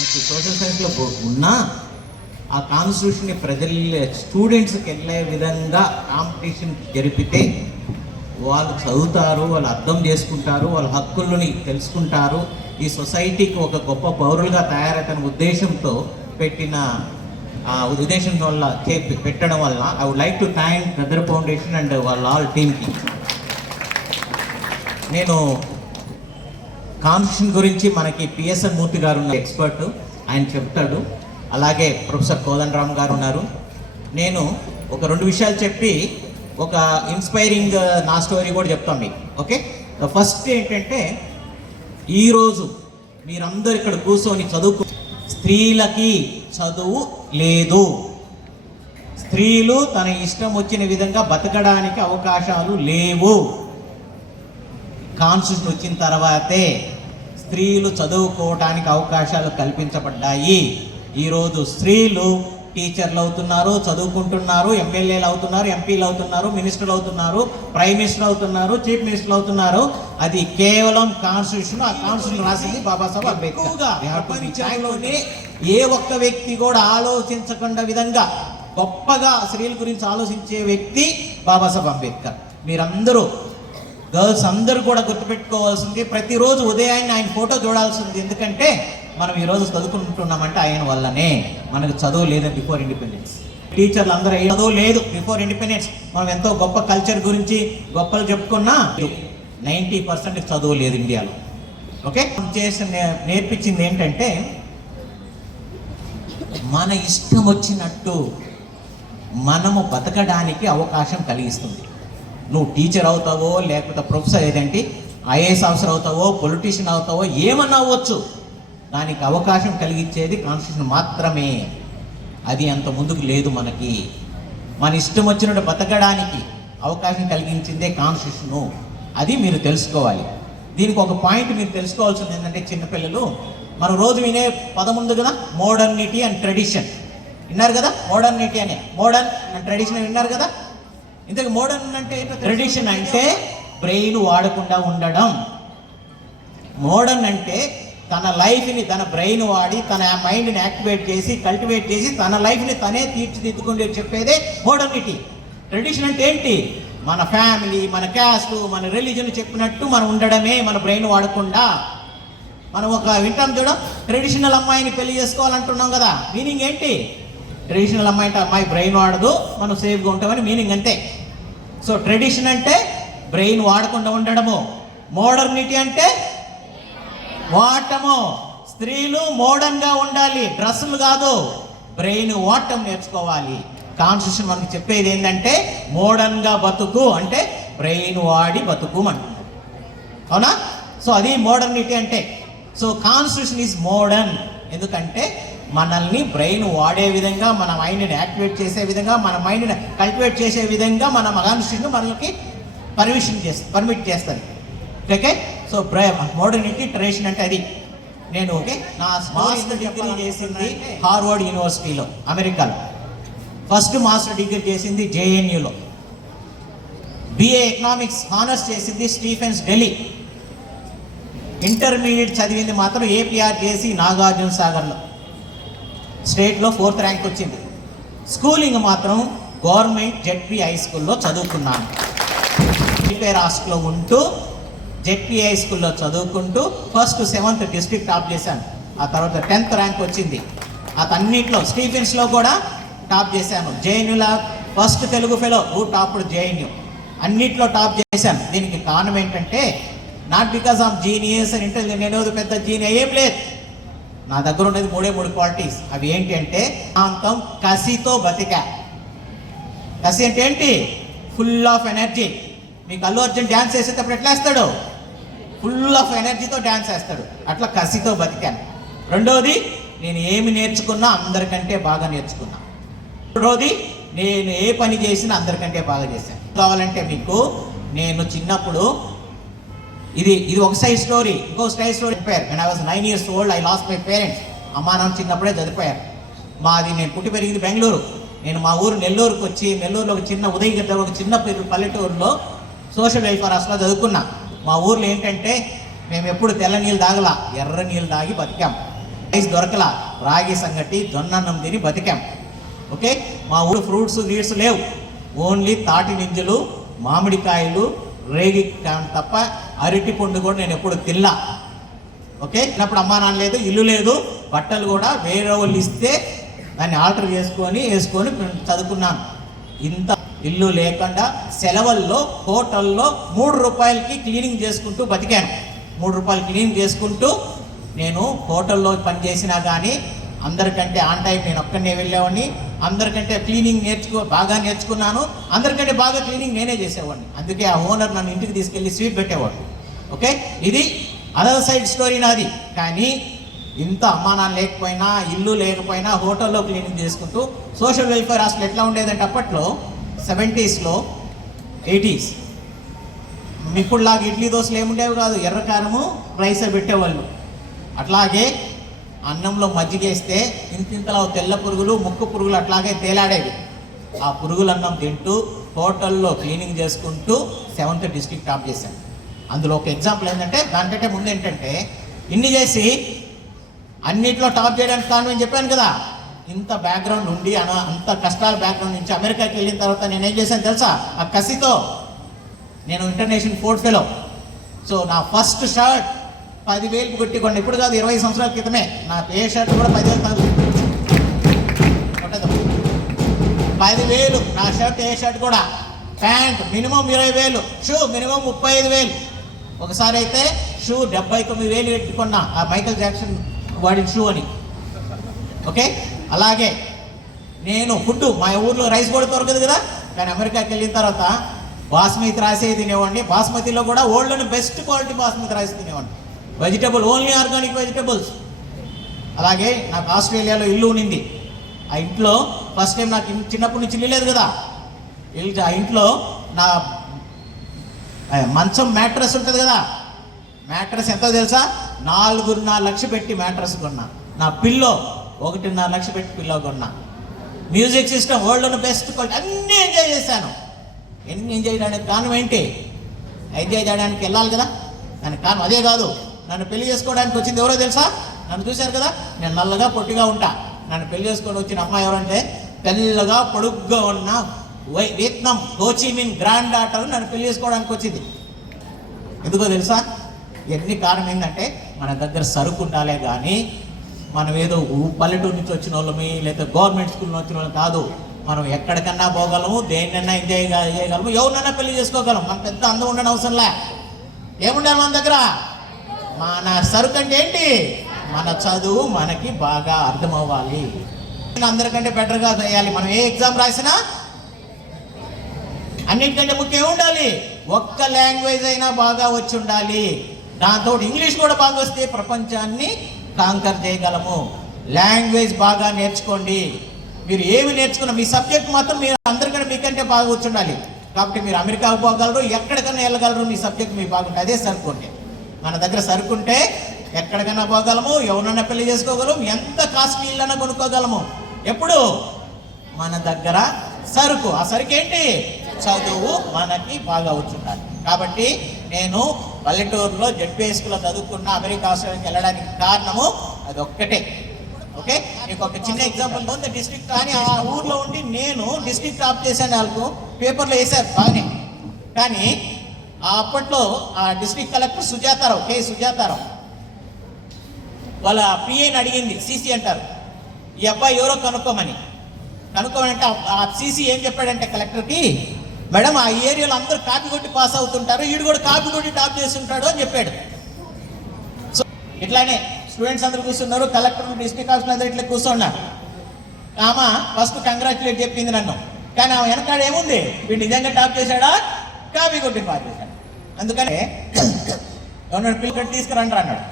మనకి సోషల్ సైన్స్లో ఉన్నా ఆ కాన్స్టిట్యూషన్ని ప్రజల స్టూడెంట్స్కి వెళ్ళే విధంగా కాంపిటీషన్ జరిపితే వాళ్ళు చదువుతారు వాళ్ళు అర్థం చేసుకుంటారు వాళ్ళ హక్కులని తెలుసుకుంటారు. ఈ సొసైటీకి ఒక గొప్ప పౌరులుగా తయారవుతున్న ఉద్దేశంతో పెట్టిన ఉద్దేశం వల్ల చేపి పెట్టడం వల్ల I would like to thank brother foundation and వాళ్ళ ఆల్ టీమ్కి నేను కాన్స్టిట్యూషన్ గురించి మనకి పిఎస్ఎన్ మూర్తి గారు ఉన్న ఎక్స్పర్ట్ ఆయన చెప్తాడు. అలాగే ప్రొఫెసర్ కోదండరామ్ గారు ఉన్నారు. నేను ఒక రెండు విషయాలు చెప్పి ఒక ఇన్స్పైరింగ్ నా స్టోరీ కూడా చెప్తాం మీకు. ఓకే? ఫస్ట్ ఏంటంటే ఈరోజు మీరందరూ ఇక్కడ కూర్చొని చదువుకు స్త్రీలకి చదువు లేదు. స్త్రీలు తన ఇష్టం వచ్చిన విధంగా బతకడానికి అవకాశాలు లేవు. కాన్స్టిట్యూషన్ వచ్చిన తర్వాతే స్త్రీలు చదువుకోవడానికి అవకాశాలు కల్పించబడ్డాయి. ఈరోజు స్త్రీలు టీచర్లు అవుతున్నారు చదువుకుంటున్నారు ఎమ్మెల్యేలు అవుతున్నారు ఎంపీలు అవుతున్నారు మినిస్టర్లు అవుతున్నారు ప్రైమ్ మినిస్టర్ అవుతున్నారు చీఫ్ మినిస్టర్ అవుతున్నారు. అది కేవలం కాన్స్టిట్యూషన్ ఆ కాన్స్టిట్యూషన్ రాసింది బాబాసాహెబ్ అంబేద్కర్. ప్రపంచంలోనే ఏ ఒక్క వ్యక్తి కూడా ఆలోచించకుండా విధంగా గొప్పగా స్త్రీల గురించి ఆలోచించే వ్యక్తి బాబాసాహెబ్ అంబేద్కర్. మీరందరూ గర్ల్స్ అందరూ కూడా గుర్తుపెట్టుకోవాల్సింది ప్రతిరోజు ఉదయాన్నే ఆయన ఫోటో చూడాల్సింది. ఎందుకంటే మనం ఈరోజు చదువుకుంటున్నామంటే ఆయన వల్లనే మనకు చదువు లేదు బిఫోర్ ఇండిపెండెన్స్. టీచర్లు అందరూ ఏ చదువు లేదు బిఫోర్ ఇండిపెండెన్స్. మనం ఎంతో గొప్ప కల్చర్ గురించి గొప్పలు చెప్పుకున్నా నైంటీ పర్సెంట్ చదువు లేదు ఇండియాలో. ఓకే? చేసిన నేర్పించింది ఏంటంటే మన ఇష్టం వచ్చినట్టు మనము బతకడానికి అవకాశం కలిగిస్తుంది. నువ్వు టీచర్ అవుతావో లేకపోతే ప్రొఫెసర్ ఏదంటే ఐఏఎస్ ఆఫీసర్ అవుతావో పొలిటీషియన్ అవుతావో ఏమన్నా అవ్వచ్చు. దానికి అవకాశం కలిగించేది కాన్స్టిట్యూషన్ మాత్రమే. అది అంత ముందుకు లేదు మనకి. మన ఇష్టం వచ్చినట్టు బతకడానికి అవకాశం కలిగించిందే కాన్స్టిట్యూషను అది మీరు తెలుసుకోవాలి. దీనికి ఒక పాయింట్ మీరు తెలుసుకోవాల్సింది ఏంటంటే చిన్నపిల్లలు మనం రోజు వినే పదం ఉంది కదా మోడర్నిటీ అండ్ ట్రెడిషన్ విన్నారు కదా? మోడర్నిటీ అనే. మోడర్న్ అండ్ ట్రెడిషన్ విన్నారు కదా? ఇంతకు మోడర్న్ అంటే ట్రెడిషన్ అంటే బ్రెయిన్ వాడకుండా ఉండడం. మోడర్న్ అంటే తన లైఫ్ని తన బ్రెయిన్ వాడి తన మైండ్ని యాక్టివేట్ చేసి కల్టివేట్ చేసి తన లైఫ్ని తనే తీర్చిదిద్దుకుంటే చెప్పేదే మోడర్నిటీ ట్రెడిషన్ అంటే ఏంటి? మన ఫ్యామిలీ మన క్యాస్ట్ మన రిలీజన్ చెప్పినట్టు మనం ఉండడమే మన బ్రెయిన్ వాడకుండా. మనం ఒక వింటాం చూడ ట్రెడిషనల్ అమ్మాయిని పెళ్ళి చేసుకోవాలంటున్నాం కదా. మీనింగ్ ఏంటి? ట్రెడిషనల్ అమ్మాయి అంటే అమ్మాయి బ్రెయిన్ వాడదు మనం సేఫ్గా ఉంటామని మీనింగ్ అంతే. సో ట్రెడిషన్ అంటే బ్రెయిన్ వాడకుండా ఉండడము. మోడర్నిటీ అంటే వాడటము స్త్రీలు మోడర్న్గా ఉండాలి. డ్రెస్సులు కాదు. బ్రెయిన్ వాడటం నేర్చుకోవాలి. కాన్స్టిట్యూషన్ మనకు చెప్పేది ఏంటంటే మోడర్న్గా బతుకు అంటే బ్రెయిన్ వాడి బతుకు అంటున్నారు అవునా? సో అది మోడర్నిటీ అంటే. So constitution is modern. ఎందుకంటే మనల్ని బ్రెయిన్ వాడే విధంగా మన మైండ్ని యాక్టివేట్ చేసే విధంగా మన మైండ్ని కల్టివేట్ చేసే విధంగా మన కాన్స్టిట్యూషన్ మనకి పర్మిషన్ చేస్తుంది పర్మిట్ చేస్తుంది. ఓకే? సో మోడర్నిటీ ట్రెడిషన్ అంటే అది. నేను ఓకే? నా మాస్టర్ డిగ్రీ చేసింది హార్వర్డ్ యూనివర్సిటీలో అమెరికాలో. ఫస్ట్ మాస్టర్ డిగ్రీ చేసింది జేఎన్యూలో. బిఏ ఎకనామిక్స్ హానర్స్ చేసింది స్టీఫెన్స్ ఢిల్లీ ఇంటర్మీడియట్ చదివింది మాత్రం ఏపీఆర్ నాగార్జున సాగర్లో. స్టేట్లో ఫోర్త్ ర్యాంక్ వచ్చింది. స్కూలింగ్ మాత్రం గవర్నమెంట్ జెడ్పీ హై స్కూల్లో చదువుకున్నాను. రిపేర్ హాస్టల్లో ఉంటూ జెడ్పీ హై స్కూల్లో చదువుకుంటూ ఫస్ట్ సెవెంత్ డిస్ట్రిక్ట్ టాప్ చేశాను. ఆ తర్వాత టెన్త్ ర్యాంక్ వచ్చింది. అతన్నిట్లో స్టీఫెన్స్లో కూడా టాప్ చేశాను. జేఎన్యూలో ఫస్ట్ తెలుగు ఫెలో ఊ టాప్ జేఎన్యూ. అన్నిట్లో టాప్ చేశాను. దీనికి కారణం ఏంటంటే not because of genius and intelligent నేను ఏదో పెద్ద జీనియస్ ఏం లేదు. నా దగ్గర ఉండేది మూడే మూడు క్వాలిటీస్ అవి ఏంటి అంటే శాంతం కసితో బతికా. కసి అంటే ఏంటి? ఫుల్ ఆఫ్ ఎనర్జీ మీకు అల్లు అర్జున్ డ్యాన్స్ వేసేటప్పుడు ఎట్లా వేస్తాడు? ఫుల్ ఆఫ్ ఎనర్జీతో డ్యాన్స్ వేస్తాడు. అట్లా కసితో బతికాను. రెండోది నేను ఏమి నేర్చుకున్నా అందరికంటే బాగా నేర్చుకున్నా. రెండోది నేను ఏ పని చేసినా అందరికంటే బాగా చేశాను. కావాలంటే మీకు నేను చిన్నప్పుడు ఇది ఇది ఒక సైడ్ స్టోరీ ఇంకో సైడ్ స్టోరీ చెప్పారు. నేను I was nine years old I lost my parents అమ్మా నాన్న చిన్నప్పుడే చదివిపోయారు మాది నేను పుట్టి పెరిగింది బెంగళూరు. నేను మా ఊరు నెల్లూరుకు వచ్చి నెల్లూరులో ఒక చిన్న ఉదయగిద్ద ఒక చిన్న పల్లెటూరులో సోషల్ వెల్ఫేర్ హాస్టల్లో చదువుకున్నా. మా ఊర్లో ఏంటంటే మేము ఎప్పుడు తెల్ల నీళ్ళు తాగలా ఎర్ర నీళ్ళు తాగి బతికాం. రైస్ దొరకలా రాగి సంగటి జొన్నన్నం తిని బతికాం. ఓకే మా ఊరు ఫ్రూట్స్ నీడ్స్ లేవు. ఓన్లీ తాటి నింజలు మామిడికాయలు రేగి తప్ప అరటి పండు కూడా నేను ఎప్పుడు తిన్నా. ఓకే? తిన్నప్పుడు అమ్మా నాన్న లేదు ఇల్లు లేదు బట్టలు కూడా వేరే వాళ్ళు ఇస్తే దాన్ని ఆర్డర్ చేసుకొని వేసుకొని చదువుకున్నాను ఇంత ఇల్లు లేకుండా సెలవుల్లో హోటల్లో మూడు రూపాయలకి క్లీనింగ్ చేసుకుంటూ బతికాను. మూడు రూపాయలు క్లీనింగ్ చేసుకుంటూ నేను హోటల్లో పనిచేసినా కానీ అందరికంటే ఆన్ టైం నేను ఒక్కనే వెళ్ళేవాడిని. అందరికంటే క్లీనింగ్ నేర్చుకో బాగా నేర్చుకున్నాను. అందరికంటే బాగా క్లీనింగ్ నేనే చేసేవాడిని. అందుకే ఆ ఓనర్ నన్ను ఇంటికి తీసుకెళ్ళి స్వీట్ పెట్టేవాడు. ఓకే? ఇది అదర్ సైడ్ స్టోరీ నాది. కానీ ఇంత అమ్మానాన్ని లేకపోయినా ఇల్లు లేకపోయినా హోటల్లో క్లీనింగ్ చేసుకుంటూ సోషల్ వెల్ఫేర్ హాస్టల్ ఎట్లా ఉండేదంటే అప్పట్లో సెవెంటీస్లో ఎయిటీస్ ఇప్పుడులాగా ఇడ్లీ దోశలు ఏముండేవి కాదు ఎర్రకారము రైస్ పెట్టేవాళ్ళు. అట్లాగే అన్నంలో మజ్జిగేస్తే ఇంతింతలో తెల్ల పురుగులు ముక్కు పురుగులు అట్లాగే తేలాడేవి. ఆ పురుగులు అన్నం తింటూ హోటల్లో క్లీనింగ్ చేసుకుంటూ సెవెంత్ డిస్ట్రిక్ట్ టాప్ చేశాను అందులో ఒక ఎగ్జాంపుల్ ఏంటంటే దానికంటే ముందు ఏంటంటే ఇన్ని చేసి అన్నిట్లో టాప్ చేయడానికి కారణం అని చెప్పాను కదా. ఇంత బ్యాక్గ్రౌండ్ ఉండి అన- అంత కష్టాల బ్యాక్గ్రౌండ్ నుంచి అమెరికాకి వెళ్ళిన తర్వాత నేను ఏం చేశాను తెలుసా? ఆ కసితో నేను ఇంటర్నేషనల్ ఫోర్త్ ఫెలో సో నా ఫస్ట్ షర్ట్ పదివేలు కొట్టి ఇప్పుడు కాదు ఇరవై సంవత్సరాల క్రితమే. నా ఏ షర్ట్ కూడా పదివేలు కాదు. పదివేలు నా షర్ట్ ఏ షర్ట్ కూడా. ప్యాంట్ మినిమం ఇరవై వేలు షూ మినిమం ముప్పై ఐదు వేలు. ఒకసారి అయితే షూ డెబ్బై తొమ్మిది వేలు పెట్టుకున్నా ఆ మైకల్ జాక్సన్ వాడిన షూ అని. ఓకే? అలాగే నేను ఫుడ్ మా ఊర్లో రైస్ కూడా దొరకదు కదా? కానీ అమెరికాకి వెళ్ళిన తర్వాత బాస్మతి రాసే తినేవాడిని. బాస్మతిలో కూడా old best quality basmati rice తినేవాడిని. వెజిటబుల్ ఓన్లీ ఆర్గానిక్ వెజిటబుల్స్ అలాగే నాకు ఆస్ట్రేలియాలో ఇల్లు ఉన్నింది. ఆ ఇంట్లో ఫస్ట్ టైం నాకు చిన్నప్పటి నుంచి ఇల్లు లేదు కదా? ఇల్లు ఆ ఇంట్లో నా మంచం మ్యాట్రస్ ఉంటుంది కదా. మ్యాట్రస్ ఎంతో తెలుసా? నాలుగున్నర లక్ష పెట్టి మ్యాట్రస్ కొన్నా. నా పిల్లో ఒకటిన్నర లక్ష పెట్టి పిల్లో కొన్నా. మ్యూజిక్ సిస్టమ్ వరల్డ్లో బెస్ట్ క్వాలిటీ అన్నీ ఎంజాయ్ చేశాను. ఎన్ని ఎంజాయ్ చేయడానికి కారణం ఏంటి? ఎంజాయ్ చేయడానికి వెళ్ళాలి కదా. దానికి కారణం అదే కాదు. నన్ను పెళ్ళి చేసుకోవడానికి వచ్చింది ఎవరో తెలుసా? నన్ను చూశారు కదా? నేను నల్లగా పొట్టిగా ఉంటా. నన్ను పెళ్ళి చేసుకొని వచ్చిన అమ్మాయి ఎవరంటే తెల్లగా పొడుగ్గా ఉన్న. వియత్నం హోచిమిన్ గ్రాండ్ డాటర్ నన్ను పెళ్ళి చేసుకోవడానికి వచ్చింది. ఎందుకో తెలుసా? ఎన్ని కారణం ఏంటంటే మన దగ్గర సరుకు ఉండాలే కానీ మనం ఏదో ఊ- పల్లెటూరు నుంచి వచ్చిన వాళ్ళమి లేదా గవర్నమెంట్ స్కూల్ నుంచి వచ్చిన వాళ్ళు కాదు. మనం ఎక్కడికన్నా పోగలము దేన్నైనా ఎంజాయ్ చేయగలము ఎవరినైనా పెళ్ళి చేసుకోగలం. మన పెద్ద అందం ఉండని అవసరంలే ఏముండాలి మన దగ్గర? మన సరుకు అంటే ఏంటి? మన చదువు మనకి బాగా అర్థమవ్వాలి. అందరికంటే బెటర్గా చేయాలి. మనం ఏ ఎగ్జామ్ రాసినా అన్నిటికంటే ముఖ్యం ఉండాలి ఒక్క లాంగ్వేజ్ అయినా బాగా వచ్చి ఉండాలి. దాంతో ఇంగ్లీష్ కూడా బాగా వస్తే ప్రపంచాన్ని కాంకర్ చేయగలము. లాంగ్వేజ్ బాగా నేర్చుకోండి. మీరు ఏమి నేర్చుకున్న మీ సబ్జెక్ట్ మాత్రం మీరు అందరికంటే మీకంటే బాగా వచ్చి ఉండాలి. కాబట్టి మీరు అమెరికాకు పోగలరు ఎక్కడికైనా వెళ్ళగలరు మీ సబ్జెక్ట్ మీకు బాగుంటుంది. అదే సరుకుంటే. మన దగ్గర సరుకుంటే ఎక్కడికైనా పోగలము ఎవరినైనా పెళ్ళి చేసుకోగలము ఎంత కాస్ట్లీలైనా కొనుక్కోగలము. ఎప్పుడు? మన దగ్గర సరుకు. ఆ సరుకు ఏంటి చదువు మనకి బాగా వచ్చుండాలి కాబట్టి నేను పల్లెటూరులో జడ్పీఎస్కులో చదువుకున్న అమెరికా ఆస్ట్రేలియాకి వెళ్ళడానికి కారణము అది ఒక్కటే ఓకే? నీకు ఒక చిన్న ఎగ్జాంపుల్ ఉంది డిస్ట్రిక్ట్ కానీ ఆ ఊర్లో ఉండి నేను డిస్ట్రిక్ట్ టాప్ చేశాను వాళ్ళకు పేపర్లో వేశారు బాగానే. కానీ ఆ అప్పట్లో ఆ district collector Sujatha Rao K Sujatha Rao వాళ్ళ పిఏని అడిగింది సీసీ అంటారు. ఈ అబ్బాయి ఎవరో కనుక్కోమని. కనుక్కోమంటే అంటే ఆ సీసీ ఏం చెప్పాడంటే కలెక్టర్కి మేడం ఆ ఏరియాలో అందరూ కాపీ కొట్టి పాస్ అవుతుంటారు వీడు కూడా కాపీ కొట్టి టాప్ చేస్తుంటాడు అని చెప్పాడు. సో ఇట్లానే స్టూడెంట్స్ అందరూ కూర్చున్నారు కలెక్టర్ డిస్ట్రిక్ట్ ఆఫీసర్ అందరూ ఇట్లా కూర్చున్నారు ఆమె ఫస్ట్ కంగ్రాచులేట్ చెప్పింది నన్ను. కానీ ఆమె వెనకాడ ఏముంది? వీడు నిజంగా టాప్ చేశాడా? కాపీ కొట్టి పాస్ చేశాడు. అందుకనే ఎవరు పిల్లలు తీసుకురండి అన్నాడు.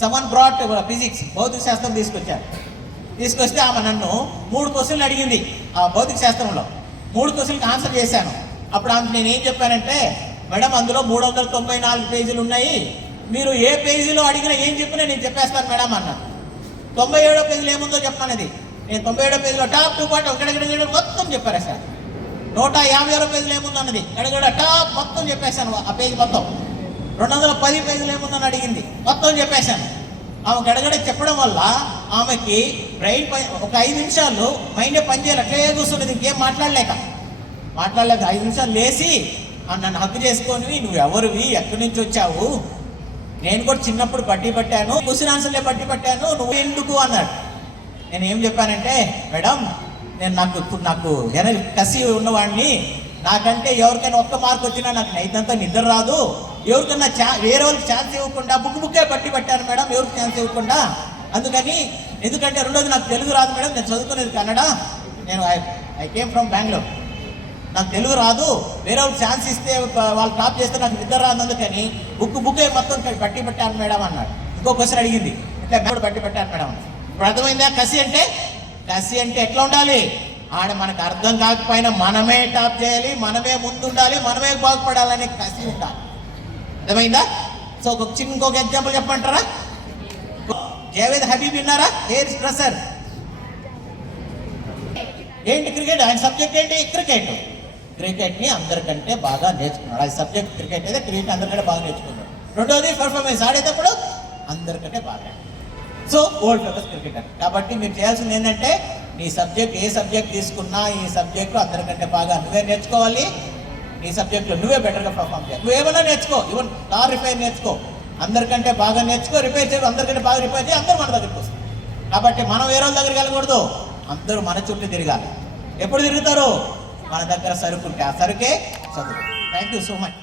సవన్ బ్రాట్ ఫిజిక్స్ భౌతిక శాస్త్రం తీసుకొచ్చారు. తీసుకొస్తే ఆమె నన్ను మూడు క్వశ్చన్లు అడిగింది ఆ భౌతిక శాస్త్రంలో. మూడు క్వశ్చన్కి ఆన్సర్ చేశాను. అప్పుడు ఆమె నేను ఏం చెప్పానంటే మేడం అందులో మూడు వందల తొంభై నాలుగు పేజీలు ఉన్నాయి. మీరు ఏ పేజీలో అడిగినా ఏం చెప్పినా నేను చెప్పేస్తాను మేడం అన్న తొంభై ఏడో పేజీలు ఏముందో చెప్పానది నేను తొంభై ఏడో పేజీలో టాప్ టూ పాటు ఒకడగడ మొత్తం చెప్పారు సార్? నూట యాభై ఆరో పేజీలు ఏముందో అన్నది. ఎడగడ టాప్ మొత్తం చెప్పేశాను ఆ పేజీ మొత్తం. రెండు వందల పది పేజీలు ఏముందని అడిగింది. మొత్తం చెప్పేశాను. ఆమె గడగడ చెప్పడం వల్ల ఆమెకి బ్రెయిన్ ఒక ఐదు నిమిషాలు మైండ్ పని చేయాలి. అట్లే కూర్చున్నది. ఇంకేం మాట్లాడలేక. మాట్లాడలేక ఐదు నిమిషాలు లేచి "ఆ, నన్ను హక్కు చేసుకొని నువ్వు ఎవరివి? ఎక్కడి నుంచి వచ్చావు? నేను కూడా చిన్నప్పుడు బట్టి పట్టాను. క్వశ్చన్ పట్టి బట్టి పట్టాను. నువ్వు ఎందుకు అన్నాడు. నేను ఏం చెప్పానంటే మేడం నేను నాకు ఇప్పుడు నాకు ఎన కసి ఉన్నవాడిని. నాకంటే ఎవరికైనా ఒక్క మార్క్ వచ్చినా నాకు నైట్ అంతా నిద్ర రాదు. ఎవరికైనా ఛా వేరే వాళ్ళకి ఛాన్స్ ఇవ్వకుండా బుక్ బుక్కే బట్టి పట్టాను మేడం. ఎవరికి ఛాన్స్ ఇవ్వకుండా. అందుకని ఎందుకంటే రెండోది నాకు తెలుగు రాదు మేడం. నేను చదువుకునేది కన్నడ. నేను ఐ కేమ్ ఫ్రమ్ బెంగళూరు నాకు తెలుగు రాదు. వేరే ఛాన్స్ ఇస్తే వాళ్ళు టాప్ చేస్తే నాకు నిద్ర రాదు అందుకని బుక్ బుక్కే మొత్తం బట్టి పెట్టాను మేడం అన్నాడు. ఇంకో క్వశ్చన్ అడిగింది. ఇట్లా మేడం బట్టి పెట్టాను మేడం ఇప్పుడు అర్థమైందా? కసి అంటే? కసి అంటే ఎట్లా ఉండాలి? ఆడ మనకు అర్థం కాకపోయినా మనమే టాప్ చేయాలి మనమే ముందుండాలి మనమే బాగుపడాలనే కసి ఉండాలి. అర్థమైందా? సో ఒక చిన్న ఇంకొక ఎగ్జాంపుల్ చెప్పమంటారా? జేవేద్ హబీబ్ విన్నారా? హెయిర్ డ్రెస్సర్ ఏంటి క్రికెట్ ఆయన సబ్జెక్ట్ ఏంటి? క్రికెట్ క్రికెట్ని అందరికంటే బాగా నేర్చుకున్నాడు. ఆ సబ్జెక్ట్ క్రికెట్ అయితే క్రికెట్ అందరికంటే బాగా నేర్చుకున్నాడు. రెండోది పర్ఫార్మెన్స్ ఆడేటప్పుడు అందరికంటే బాగా. సో ఓల్డ్ ఫేమస్ క్రికెటర్ కాబట్టి మీరు చేయాల్సింది ఏంటంటే నీ సబ్జెక్ట్ ఏ సబ్జెక్ట్ తీసుకున్నా ఈ సబ్జెక్టు అందరికంటే బాగా నువ్వే నేర్చుకోవాలి. నీ సబ్జెక్ట్లో నువ్వే బెటర్గా పర్ఫామ్ చేయాలి. నువ్వు ఏమైనా నేర్చుకో. ఈవెన్ కార్ రిపేర్ నేర్చుకో. అందరికంటే బాగా నేర్చుకో రిపేర్ చేయడం అందరికంటే బాగా రిపేర్ చేయి అందరూ మన దగ్గరికి వస్తారు. కాబట్టి మనం వేరే వాళ్ళ దగ్గరికి వెళ్ళకూడదు. అందరూ మన చుట్టూ తిరగాలి. ఎప్పుడు తిరుగుతారు? మన దగ్గర సరుకు ఉంటే ఆ సరుకే చదువు. Thank you so much